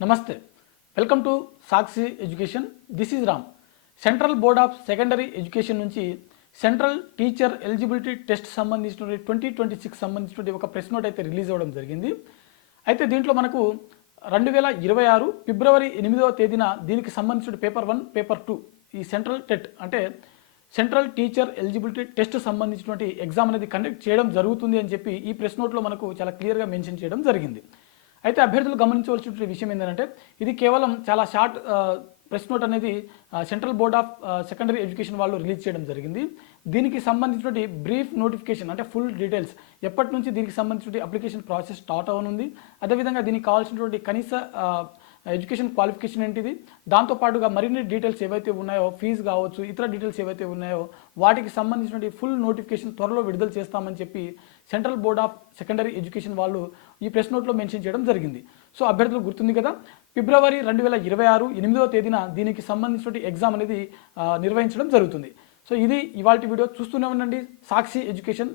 నమస్తే, welcome to Sakshi education. This is Ram. Central board of secondary education నుంచి central teacher eligibility test సంబంధించినటువంటి 2026 సంబంధించినటువంటి ఒక ప్రెస్ నోట్ అయితే రిలీజ్ అవ్వడం జరిగింది. అయితే దీంట్లో మనకు 2026 ఫిబ్రవరి 8వ తేదీన దీనికి సంబంధించిన పేపర్ 1, పేపర్ 2 ఈ సెంట్రల్ టెట్ అంటే సెంట్రల్ టీచర్ ఎలిజిబిలిటీ టెస్ట్ సంబంధించినటువంటి ఎగ్జామ్ అనేది కండక్ట్ చేయడం జరుగుతుంది అని చెప్పి ఈ ప్రెస్ నోట్లో మనకు చాలా క్లియర్గా మెన్షన్ చేయడం జరిగింది. అయితే అభ్యర్థులు గమనించవలసిన విషయం ఏంటంటే ఇది కేవలం చాలా షార్ట్ ప్రెస్ నోట్ అనేది central board of secondary education వాళ్ళు రిలీజ్ చేయడం జరిగింది. దీనికి సంబంధించినటువంటి బ్రీఫ్ నోటిఫికేషన్ అంటే ఫుల్ డీటెయిల్స్ ఎప్పటి నుంచి దీనికి సంబంధించిన అప్లికేషన్ ప్రాసెస్ స్టార్ట్ అవనుంది, అదేవిధంగా దీనికి కావాల్సినటువంటి కనీస ఎడ్యుకేషన్ క్వాలిఫికేషన్ ఏంటిది, దాంతోపాటుగా మరిన్ని డీటెయిల్స్ ఏవైతే ఉన్నాయో ఫీజు కావచ్చు, ఇతర డీటెయిల్స్ ఏవైతే ఉన్నాయో వాటికి సంబంధించిన ఫుల్ నోటిఫికేషన్ త్వరలో విడుదల చేస్తామని చెప్పి central board of secondary education వాళ్ళు ఈ ప్రెస్ నోట్లో మెన్షన్ చేయడం జరిగింది. సో అభ్యర్థులు గుర్తుంది కదా, ఫిబ్రవరి 2026 8వ తేదీన దీనికి సంబంధించిన ఎగ్జామ్ అనేది నిర్వహించడం జరుగుతుంది. సో ఇది ఇవాల్టి వీడియో. చూస్తూనే ఉండండి సాక్షి ఎడ్యుకేషన్.